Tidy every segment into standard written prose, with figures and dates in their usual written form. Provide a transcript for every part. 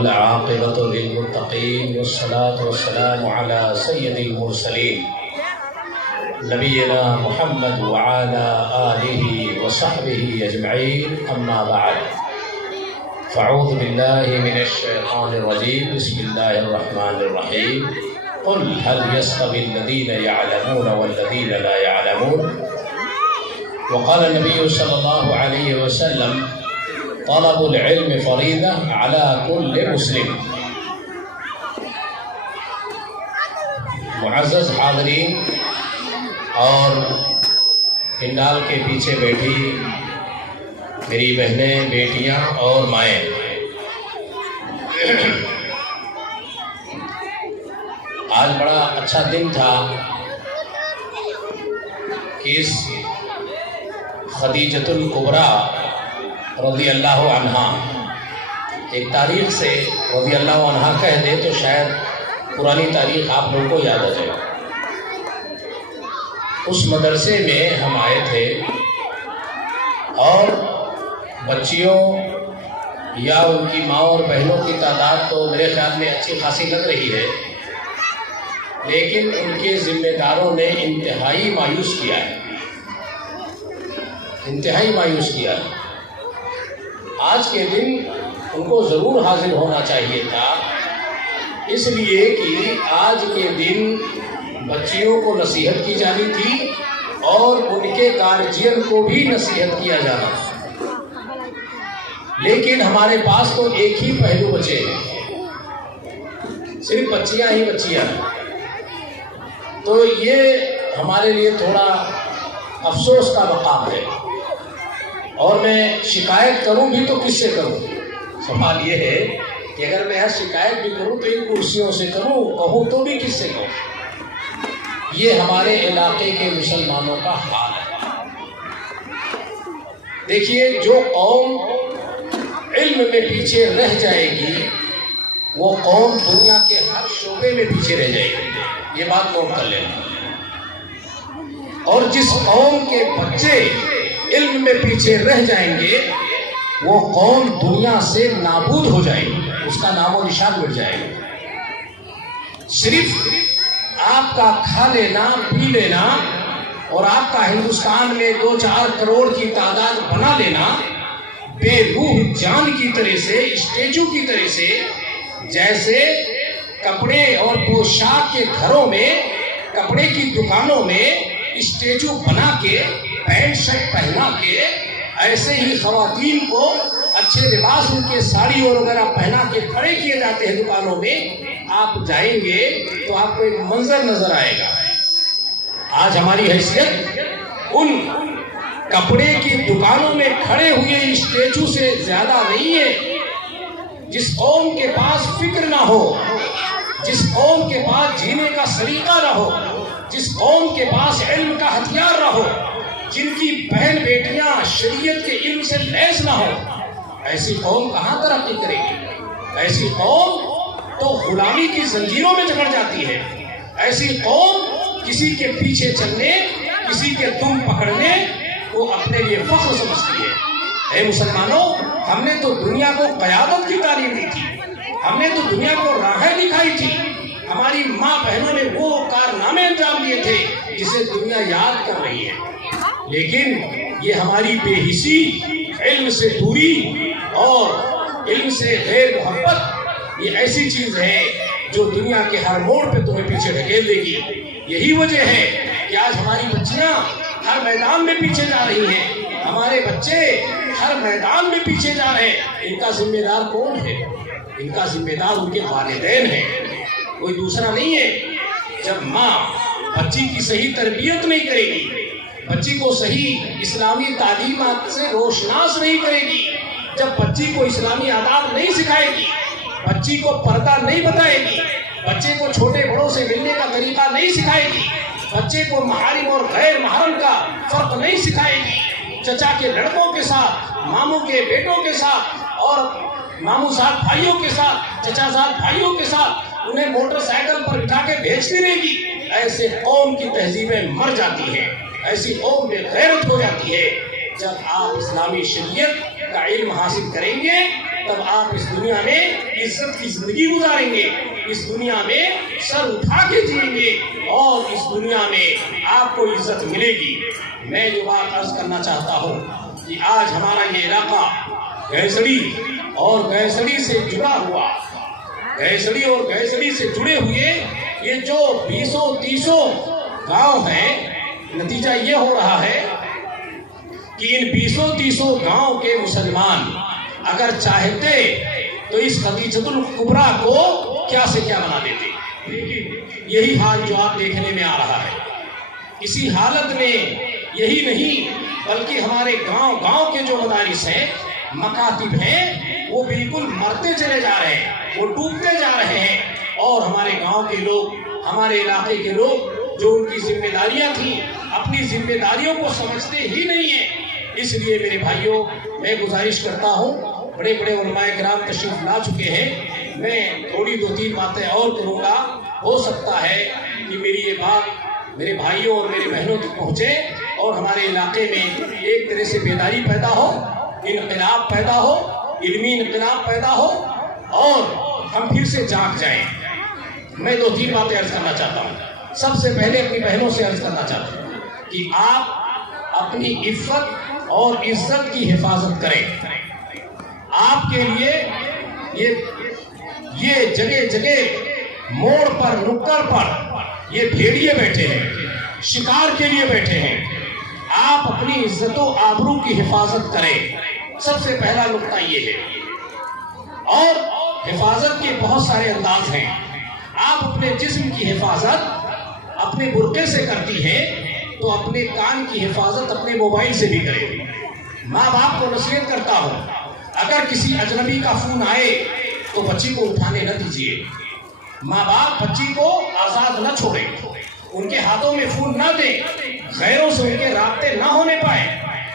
والعاقبة للمتقين والصلاة والسلام على سيد المرسلين نبينا محمد وعلى آله وصحبه أجمعين أما بعد فأعوذ بالله من الشيطان الرجيم بسم الله الرحمن الرحيم قل هل يستوي الذين يعلمون والذين لا يعلمون وقال النبي صلى الله عليه وسلم طلب العلم فریضہ على كل مسلم۔ معزز حاضرین اور پنڈال کے پیچھے بیٹھی میری بہنیں، بیٹیاں اور مائیں، آج بڑا اچھا دن تھا کہ اس خدیجۃ الکبریٰ رضی اللہ عنہا، ایک تاریخ سے رضی اللہ عنہا کہہ دے تو شاید پرانی تاریخ آپ لوگوں کو یاد آ جائے۔ اس مدرسے میں ہم آئے تھے اور بچیوں یا ان کی ماں اور بہنوں کی تعداد تو میرے خیال میں اچھی خاصی لگ رہی ہے، لیکن ان کے ذمہ داروں نے انتہائی مایوس کیا ہے، انتہائی مایوس کیا ہے۔ آج کے دن ان کو ضرور حاضر ہونا چاہیے تھا، اس لیے کہ آج کے دن بچیوں کو نصیحت کی جانی تھی اور ان کے گارجین کو بھی نصیحت کیا جانا تھا، لیکن ہمارے پاس تو ایک ہی پہلو بچے ہیں، صرف بچیاں ہی بچیاں ہیں، تو یہ ہمارے لیے تھوڑا افسوس کا مقام ہے۔ اور میں شکایت کروں بھی تو کس سے کروں؟ سوال یہ ہے کہ اگر میں شکایت بھی کروں تو ان کرسیوں سے کروں، کہوں تو بھی کس سے کہوں؟ یہ ہمارے علاقے کے مسلمانوں کا حال ہے۔ دیکھیے، جو قوم علم میں پیچھے رہ جائے گی وہ قوم دنیا کے ہر شعبے میں پیچھے رہ جائے گی، یہ بات نوٹ کر لینا۔ اور جس قوم کے بچے علم میں پیچھے رہ جائیں گے وہ قوم دنیا سے نابود ہو جائے گی، اس کا نام و نشان مٹ جائے گا۔ صرف آپ کا کھا لینا، پی لینا اور آپ کا ہندوستان میں 2-4 کروڑ کی تعداد بنا لینا بے روح جان کی طرح سے، اسٹیچو کی طرح سے، جیسے کپڑے اور پوشاک کے گھروں میں، کپڑے کی دکانوں میں اسٹیچو بنا کے، پینٹ شرٹ پہنا کے، ایسے ہی خواتین کو اچھے لباس ان کے ساڑی اور وغیرہ پہنا کے کھڑے کیے جاتے ہیں دکانوں میں۔ آپ جائیں گے تو آپ کو ایک منظر نظر آئے گا۔ آج ہماری حیثیت ان کپڑے کی دکانوں میں کھڑے ہوئے اسٹیچو سے زیادہ نہیں ہے۔ جس قوم کے پاس فکر نہ ہو، جس قوم کے پاس جینے کا سلیقہ نہ ہو، جس قوم کے پاس علم کا ہتھیار نہ ہو، جن کی بہن بیٹیاں شریعت کے علم سے لیس نہ ہو، ایسی قوم کہاں ترقی کرے گی؟ ایسی قوم تو غلامی کی زنجیروں میں جکڑ جاتی ہے۔ ایسی قوم کسی کے پیچھے چلنے، کسی کے دم پکڑنے کو اپنے لیے فخر سمجھتی ہے۔ اے مسلمانوں، ہم نے تو دنیا کو قیادت کی تعلیم دی تھی، ہم نے تو دنیا کو راہیں دکھائی تھی، ہماری ماں بہنوں نے وہ کارنامے انجام دیے تھے جسے دنیا یاد کر رہی ہے، لیکن یہ ہماری بے حسی، علم سے دوری اور علم سے غیر محبت، یہ ایسی چیز ہے جو دنیا کے ہر موڑ پہ تمہیں پیچھے ڈھکیل دے گی۔ یہی وجہ ہے کہ آج ہماری بچیاں ہر میدان میں پیچھے جا رہی ہیں، ہمارے بچے ہر میدان میں پیچھے جا رہے ہیں۔ ان کا ذمہ دار کون ہے؟ ان کا ذمہ دار ان کے والدین ہیں، کوئی دوسرا نہیں ہے۔ جب ماں بچی کی صحیح تربیت نہیں کرے گی، بچی کو صحیح اسلامی تعلیمات سے روشناس نہیں کرے گی، جب بچی کو اسلامی آداب نہیں سکھائے گی، بچی کو پردہ نہیں بتائے گی، بچے کو چھوٹے بڑوں سے ملنے کا طریقہ نہیں سکھائے گی، بچے کو محارم اور غیر محرم کا فرق نہیں سکھائے گی، چچا کے لڑکوں کے ساتھ، ماموں کے بیٹوں کے ساتھ اور ماموں صاحب بھائیوں کے ساتھ، چچا صاحب بھائیوں کے ساتھ انہیں موٹر سائیکل پر بٹھا کے بھیجتی رہے گی، ایسے قوم کی تہذیبیں مر جاتی ہیں، ایسی قوم بے غیرت ہو جاتی ہے۔ جب آپ اسلامی شریعت کا علم حاصل کریں گے تب آپ اس دنیا میں عزت کی زندگی گزاریں گے، اس دنیا میں سر اٹھا کے جئیں گے اور اس دنیا میں آپ کو عزت ملے گی۔ میں جو بات عرض کرنا چاہتا ہوں کہ آج ہمارا یہ علاقہ گیسڑی اور گیسڑی سے جڑا ہوا، گیسڑی اور گیسڑی سے جڑے ہوئے یہ جو 20-30 گاؤں ہیں، نتیجہ یہ ہو رہا ہے کہ ان 20-30 گاؤں کے مسلمان اگر چاہتے تو اس خدیجۃ الکبریٰ کو کیا سے کیا بنا دیتے۔ یہی حال جو آپ دیکھنے میں آ رہا ہے، اسی حالت میں یہی نہیں بلکہ ہمارے گاؤں کے جو مدارس ہیں، مکاتب ہیں، وہ بالکل مرتے چلے جا رہے ہیں، وہ ڈوبتے جا رہے ہیں، اور ہمارے گاؤں کے لوگ، ہمارے علاقے کے لوگ جو ان کی ذمہ داریاں تھیں، اپنی ذمہ داریوں کو سمجھتے ہی نہیں ہیں۔ اس لیے میرے بھائیوں، میں گزارش کرتا ہوں، بڑے بڑے علماء کرام تشریف لا چکے ہیں، میں تھوڑی 2-3 باتیں اور کروں گا، ہو سکتا ہے کہ میری یہ بات میرے بھائیوں اور میری بہنوں تک پہنچے اور ہمارے علاقے میں ایک طرح سے بیداری پیدا ہو، انقلاب پیدا ہو، علمی انقلاب پیدا ہو، اور ہم پھر سے جاگ جائیں۔ میں 2-3 باتیں عرض کرنا چاہتا ہوں۔ سب سے پہلے اپنی بہنوں سے عرض کرنا چاہتا ہوں کہ آپ اپنی عفت اور عزت کی حفاظت کریں۔ آپ کے لیے یہ جگہ جگہ موڑ پر، نکڑ پر یہ بھیڑیے بیٹھے ہیں، شکار کے لیے بیٹھے ہیں۔ آپ اپنی عزت و آبرو کی حفاظت کریں، سب سے پہلا نقطہ یہ ہے۔ اور حفاظت کے بہت سارے انداز ہیں۔ آپ اپنے جسم کی حفاظت اپنے برقعے سے کرتی ہیں تو اپنے کان کی حفاظت اپنے موبائل سے بھی کریں۔ ماں باپ کو نصیحت کرتا ہوں، اگر کسی اجنبی کا فون آئے تو بچی کو اٹھانے نہ دیجیے۔ ماں باپ بچی کو آزاد نہ چھوڑیں، ان کے ہاتھوں میں فون نہ دیں، غیروں سے ان کے رابطے نہ ہونے پائیں،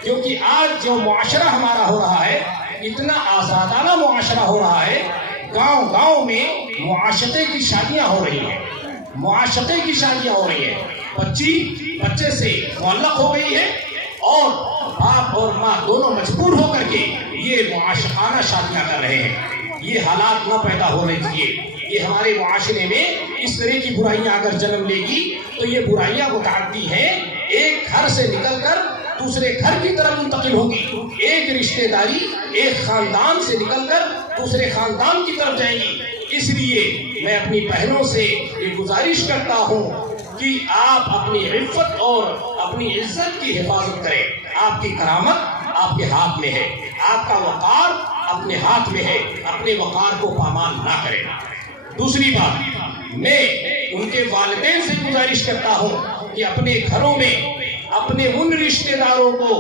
کیونکہ آج جو معاشرہ ہمارا ہو رہا ہے، اتنا آزادانہ معاشرہ ہو رہا ہے، گاؤں گاؤں میں معاشرے کی شادیاں ہو رہی ہیں، معاشرے کی شادیاں ہو رہی ہیں، بچے سے معلق ہو گئی ہے، اور باپ اور ماں دونوں مجبور ہو کر کے یہ معاشرانہ شادیاں کر رہے ہیں۔ یہ حالات نہ پیدا ہونے چاہیے۔ یہ ہمارے معاشرے میں اس طرح کی برائیاں اگر جنم لے گی تو یہ برائیاں متعدی ہیں، ایک گھر سے نکل کر دوسرے گھر کی طرف منتقل ہوگی، ایک رشتہ داری ایک خاندان سے نکل کر دوسرے خاندان کی طرف جائیں گی۔ اس لیے میں اپنی بہنوں سے یہ گزارش کرتا ہوں کہ آپ اپنی عفت اور اپنی عزت کی حفاظت کریں۔ آپ کی کرامت آپ کے ہاتھ میں ہے، آپ کا وقار اپنے ہاتھ میں ہے، اپنے وقار کو پامال نہ کریں۔ دوسری بات، میں ان کے والدین سے گزارش کرتا ہوں کہ اپنے گھروں میں اپنے ان رشتہ داروں کو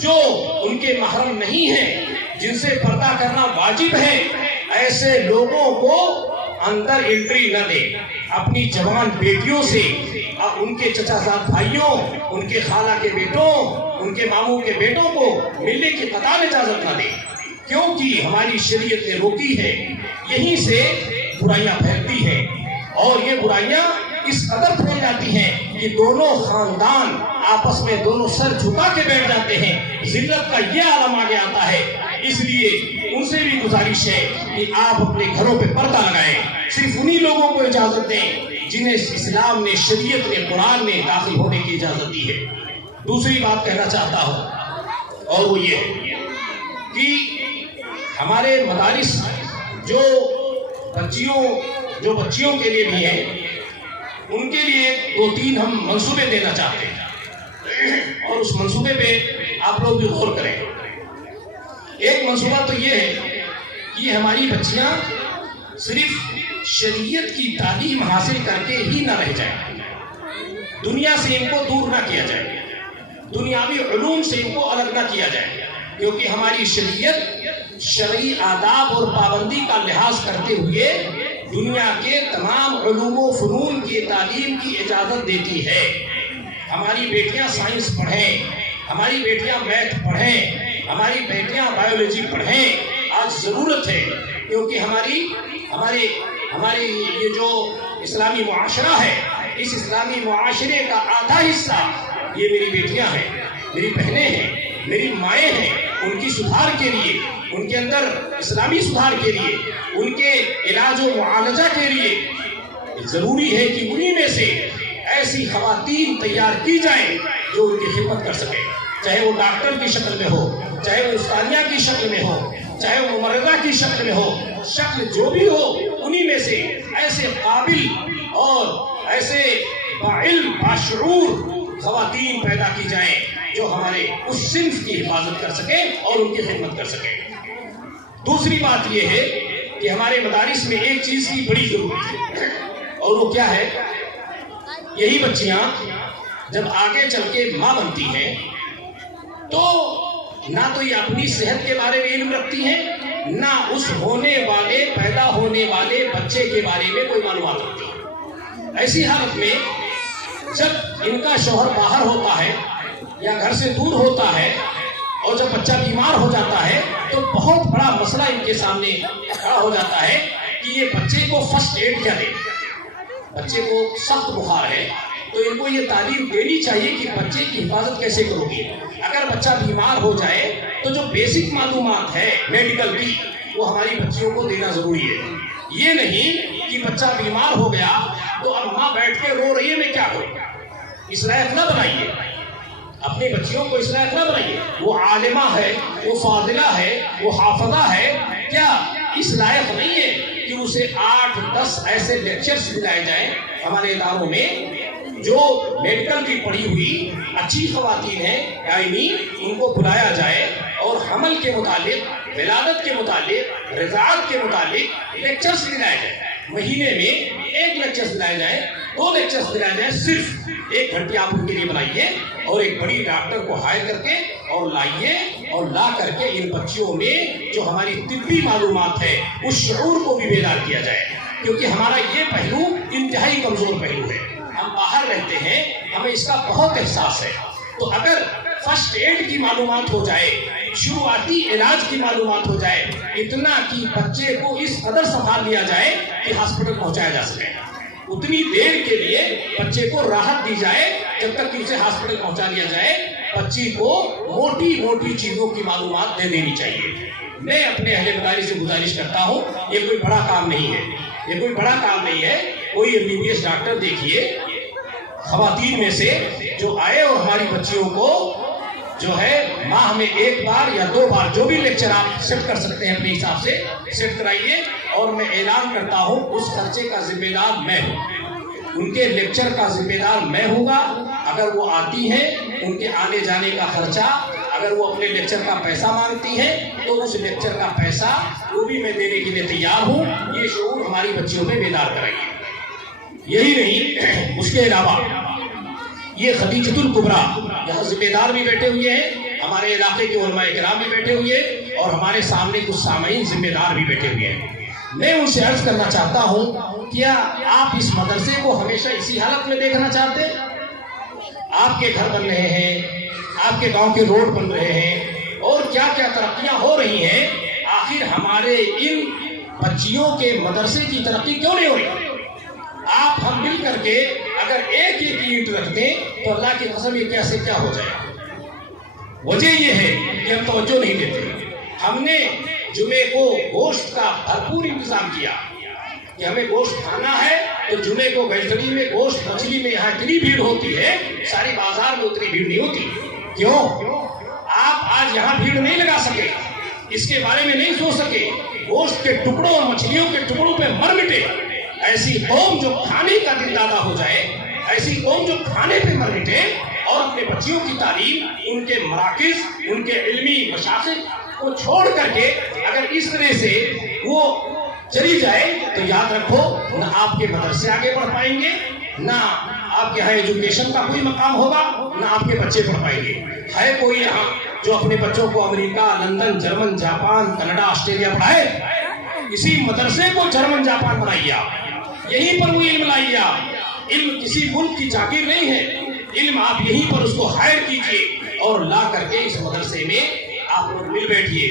جو ان کے محرم نہیں ہیں، جن سے پردہ کرنا واجب ہے، ایسے لوگوں کو اندر انٹری نہ دیں۔ اپنی جوان بیٹیوں سے، ان کے چچا زاد بھائیوں، ان کے خالہ کے بیٹوں، ان کے ماموں کے بیٹوں کو ملنے کی قطعاً اجازت نہ دیں، کیونکہ ہماری شریعت نے روکی ہے۔ یہیں سے برائیاں پھیلتی ہیں، اور یہ برائیاں اس قدر پھیل جاتی ہیں کہ دونوں خاندان آپس میں دونوں سر جھکا کے بیٹھ جاتے ہیں، ذلت کا یہ عالم آگے آتا ہے۔ اس لیے ان سے بھی گزارش ہے کہ آپ اپنے گھروں پہ پردہ لگائیں، صرف انہی لوگوں کو اجازت دیں جنہیں اسلام نے، شریعت نے، قرآن نے داخل ہونے کی اجازت دی ہے۔ دوسری بات کہنا چاہتا ہوں، اور وہ یہ ہے کہ ہمارے مدارس جو بچیوں کے لیے بھی ہیں، ان کے لیے 2-3 ہم منصوبے دینا چاہتے ہیں، اور اس منصوبے پہ آپ لوگ بھی غور کریں۔ ایک منصوبہ تو یہ ہے کہ ہماری بچیاں صرف شریعت کی تعلیم حاصل کر کے ہی نہ رہ جائیں، دنیا سے ان کو دور نہ کیا جائے، دنیاوی علوم سے ان کو الگ نہ کیا جائے، کیونکہ ہماری شریعت شرعی آداب اور پابندی کا لحاظ کرتے ہوئے دنیا کے تمام علوم و فنون کی تعلیم کی اجازت دیتی ہے۔ ہماری بیٹیاں سائنس پڑھیں، ہماری بیٹیاں میتھ پڑھیں، ہماری بیٹیاں بایولوجی پڑھیں۔ آج ضرورت ہے، کیونکہ ہمارے یہ جو اسلامی معاشرہ ہے، اس اسلامی معاشرے کا آدھا حصہ یہ میری بیٹیاں ہیں، میری بہنیں ہیں، میری مائیں ہیں۔ ان کی سدھار کے لیے ان کے اندر اسلامی سدھار کے لیے، ان کے علاج و معالجہ کے لیے ضروری ہے کہ انہی میں سے ایسی خواتین تیار کی جائیں جو ان کی خدمت کر سکیں، چاہے وہ ڈاکٹر کی شکل میں ہو، چاہے وہ استاذیہ کی شکل میں ہو، چاہے وہ ممرضہ کی شکل میں ہو، شکل جو بھی ہو انہی میں سے ایسے قابل اور ایسے باعلم باشعور خواتین پیدا کی جائیں جو ہمارے اس صنف کی حفاظت کر سکیں اور ان کی خدمت کر سکیں۔ دوسری بات یہ ہے کہ ہمارے مدارس میں ایک چیز کی بڑی ضرورت ہے، اور وہ کیا ہے؟ یہی بچیاں جب آگے چل کے ماں بنتی ہیں تو نہ تو یہ اپنی صحت کے بارے میں علم رکھتی ہیں، نہ اس ہونے والے پیدا ہونے والے بچے کے بارے میں کوئی معلومات رکھتی ہیں۔ ایسی حالت میں جب ان کا شوہر باہر ہوتا ہے یا گھر سے دور ہوتا ہے اور جب بچہ بیمار ہو جاتا ہے تو بہت بڑا مسئلہ ان کے سامنے کھڑا ہو جاتا ہے کہ یہ بچے کو فرسٹ ایڈ کیا دے۔ بچے کو سخت بخار ہے تو ان کو یہ تعلیم دینی چاہیے کہ بچے کی حفاظت کیسے کرو گی۔ اگر بچہ بیمار ہو جائے تو جو بیسک معلومات ہے میڈیکل کی وہ ہماری بچیوں کو دینا ضروری ہے۔ یہ نہیں کہ بچہ بیمار ہو گیا تو اب ماں بیٹھ کے رو رہی ہے میں کیا کروں۔ اس لائق نہ بنائیے اپنی بچیوں کو، اس لائق نہ بنائیے۔ وہ عالمہ ہے، وہ فاضلہ ہے، وہ حافظہ ہے، کیا اس لائق نہیں ہے کہ اسے 8-10 ایسے لیکچرز دلائے جائیں ہمارے اداروں میں جو میڈیکل کی پڑھی ہوئی اچھی خواتین ہیں دائمی، ان کو بلایا جائے اور حمل کے متعلق، ولادت کے متعلق، رضاعت کے متعلق لیکچرز دلائے جائیں۔ مہینے میں 1 لیکچر دلائے جائیں، 2 لیکچر دلائے جائیں، صرف 1 گھنٹے آپ ان کے لیے بنائیے اور ایک بڑی ڈاکٹر کو ہائر کر کے اور لائیے، اور لا کر کے ان بچیوں میں جو ہماری طبی معلومات ہے اس شعور کو بھی بیدار کیا جائے، کیونکہ ہمارا یہ پہلو انتہائی کمزور پہلو ہے۔ ہم باہر رہتے ہیں، ہمیں اس کا بہت احساس ہے، تو اگر فرسٹ ایڈ کی معلومات ہو جائے، شروعاتی علاج کی معلومات ہو جائے، اتنا کہ بچے کو اس قدر سنبھال لیا جائے کہ ہاسپٹل پہنچایا جا سکے، اتنی دیر کے لیے بچے کو راحت دی جائے جب تک کہ اسے ہاسپٹل پہنچا دیا جائے۔ بچی کو موٹی موٹی چیزوں کی معلومات دے دینی چاہیے۔ میں اپنے اہل مدارس سے گزارش کرتا ہوں، یہ کوئی بڑا کام نہیں ہے، یہ کوئی بڑا کام نہیں ہے۔ کوئی MBBS ڈاکٹر دیکھیے خواتین میں سے جو آئے اور ہماری بچیوں کو جو ہے ماہ میں 1 بار یا 2 بار جو بھی لیکچر آپ سیٹ کر سکتے ہیں اپنے حساب سے سیٹ کرائیے، اور میں اعلان کرتا ہوں اس خرچے کا ذمہ دار میں ہوں، ان کے لیکچر کا ذمہ دار میں ہوں گا۔ اگر وہ آتی ہیں ان کے آنے جانے کا خرچہ، اگر وہ اپنے لیکچر کا پیسہ مانگتی ہیں تو اس لیکچر کا پیسہ وہ بھی میں دینے کے لیے تیار ہوں۔ یہ شعور ہماری بچیوں میں بیدار کرائیے۔ یہی نہیں، اس کے علاوہ یہ خدیجۃ الکبریٰ یہاں ذمہ دار بھی بیٹھے ہوئے ہیں، ہمارے علاقے کے علماء کرام بھی بیٹھے ہوئے ہیں، اور ہمارے سامنے کچھ سامعین ذمہ دار بھی بیٹھے ہوئے ہیں۔ میں ان سے عرض کرنا چاہتا ہوں، کیا آپ اس مدرسے کو ہمیشہ اسی حالت میں دیکھنا چاہتے ہیں؟ آپ کے گھر بن رہے ہیں، آپ کے گاؤں کے روڈ بن رہے ہیں، اور کیا کیا ترقیاں ہو رہی ہیں، آخر ہمارے ان بچیوں کے مدرسے کی ترقی کیوں نہیں ہو رہی؟ آپ ہم مل کر کے اگر ایک اینٹ رکھ دیں تو اللہ کی قسم یہ کیسے کیا ہو جائے۔ وجہ یہ ہے کہ ہم توجہ نہیں دیتے۔ ہم نے جمعے کو گوشت کا بھرپور انتظام کیا کہ ہمیں گوشت کھانا ہے، تو جمعے کو گیسڑی میں گوشت مچھلی میں یہاں اتنی بھیڑ ہوتی ہے، ساری بازار میں اتنی بھیڑ نہیں ہوتی۔ کیوں؟ آپ آج یہاں بھیڑ نہیں لگا سکے، اس کے بارے میں نہیں سوچ سکے، گوشت کے ٹکڑوں اور مچھلیوں کے ٹکڑوں پہ مر مٹے۔ ایسی قوم جو کھانے کا دل دادا ہو جائے، ایسی قوم جو کھانے پہ مر مٹے، اور اپنے بچیوں کی تعلیم، ان کے مراکز، ان کے علمی مشاغل کو چھوڑ کر کے اگر اس طرح سے وہ چلی جائے تو یاد رکھو، نہ آپ کے مدرسے آگے بڑھ پائیں گے، نہ آپ کے یہاں ایجوکیشن کا کوئی مقام ہوگا، نہ آپ کے بچے پڑھ پائیں گے۔ ہے کوئی یہاں جو اپنے بچوں کو America, London, German, Japan, Canada, Australia پڑھائے؟ اسی مدرسے کو جرمن، جاپان بنائیے آپ، یہیں پر وہ علم لائیے آپ۔ علم کسی ملک کی جاگیر نہیں ہے، علم آپ یہیں پر اس کو ہائر کیجئے اور لا کر کے اس مدرسے میں آپ لوگ مل بیٹھیے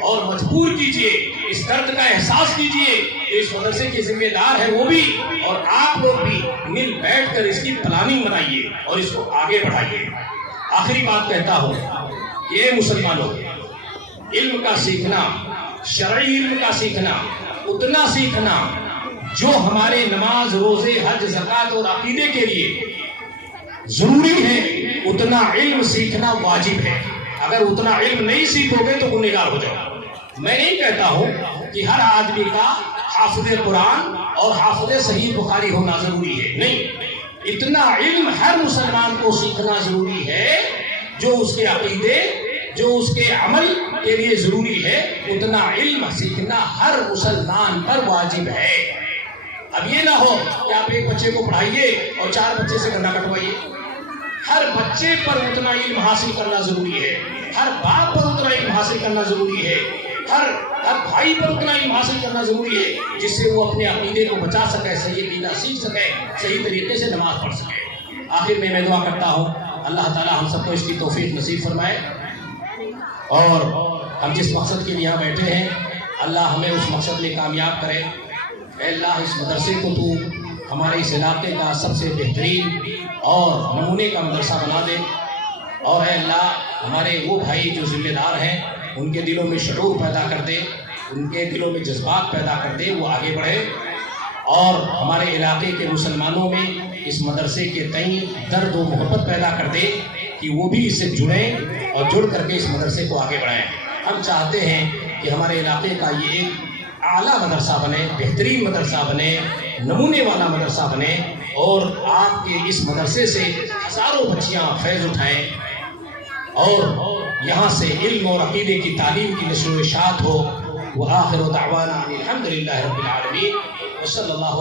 اور مجبور کیجئے، اس درد کا احساس کیجئے کہ اس مدرسے کے ذمہ دار ہیں وہ بھی، اور آپ لوگ بھی مل بیٹھ کر اس کی پلاننگ بنائیے اور اس کو آگے بڑھائیے۔ آخری بات کہتا ہوں، یہ مسلمانوں، علم کا سیکھنا، شرعی علم کا سیکھنا، اتنا سیکھنا جو ہمارے نماز، روزے، حج، زکوٰۃ اور عقیدے کے لیے ضروری ہے، اتنا علم سیکھنا واجب ہے۔ اگر اتنا علم نہیں سیکھو گے تو گنہگار ہو جاؤ۔ میں نہیں کہتا ہوں کہ ہر آدمی کا حافظ قرآن اور حافظ صحیح بخاری ہونا ضروری ہے، نہیں، اتنا علم ہر مسلمان کو سیکھنا ضروری ہے جو اس کے عقیدے، جو اس کے عمل کے لیے ضروری ہے، اتنا علم سیکھنا ہر مسلمان پر واجب ہے۔ اب یہ نہ ہو کہ آپ ایک بچے کو پڑھائیے اور 4 بچے سے گنا کٹوائیے۔ ہر بچے پر اتنا علم حاصل کرنا ضروری ہے، ہر باپ پر اتنا علم حاصل کرنا ضروری ہے، ہر بھائی پر اتنا علم حاصل کرنا ضروری ہے جس سے وہ اپنے عقیدے کو بچا سکے، صحیح عقیدہ سیکھ سکے، صحیح طریقے سے نماز پڑھ سکے۔ آخر میں دعا کرتا ہوں اللہ تعالیٰ ہم سب کو اس کی توفیق نصیب فرمائے، اور ہم جس مقصد کے لیے یہاں بیٹھے ہیں اللہ ہمیں اس مقصد میں کامیاب کرے۔ اے اللہ اس مدرسے کو تو ہمارے اس علاقے کا سب سے بہترین اور نمونے کا مدرسہ بنا دے، اور اے اللہ ہمارے وہ بھائی جو ذمہ دار ہیں ان کے دلوں میں شعور پیدا کر دے، ان کے دلوں میں جذبات پیدا کر دے، وہ آگے بڑھے، اور ہمارے علاقے کے مسلمانوں میں اس مدرسے کے تئیں درد و محبت پیدا کر دے کہ وہ بھی اس سے جڑیں اور جڑ کر کے اس مدرسے کو آگے بڑھائیں۔ ہم چاہتے ہیں کہ ہمارے علاقے کا یہ ایک اعلیٰ مدرسہ بنے، بہترین مدرسہ بنے، نمونے والا مدرسہ بنے، اور آپ کے اس مدرسے سے ہزاروں بچیاں فیض اٹھائیں اور یہاں سے علم اور عقیدے کی تعلیم کی نشر و اشاعت ہو۔ وآخر دعوانا الحمد للہ رب العالمین، وصلی اللہ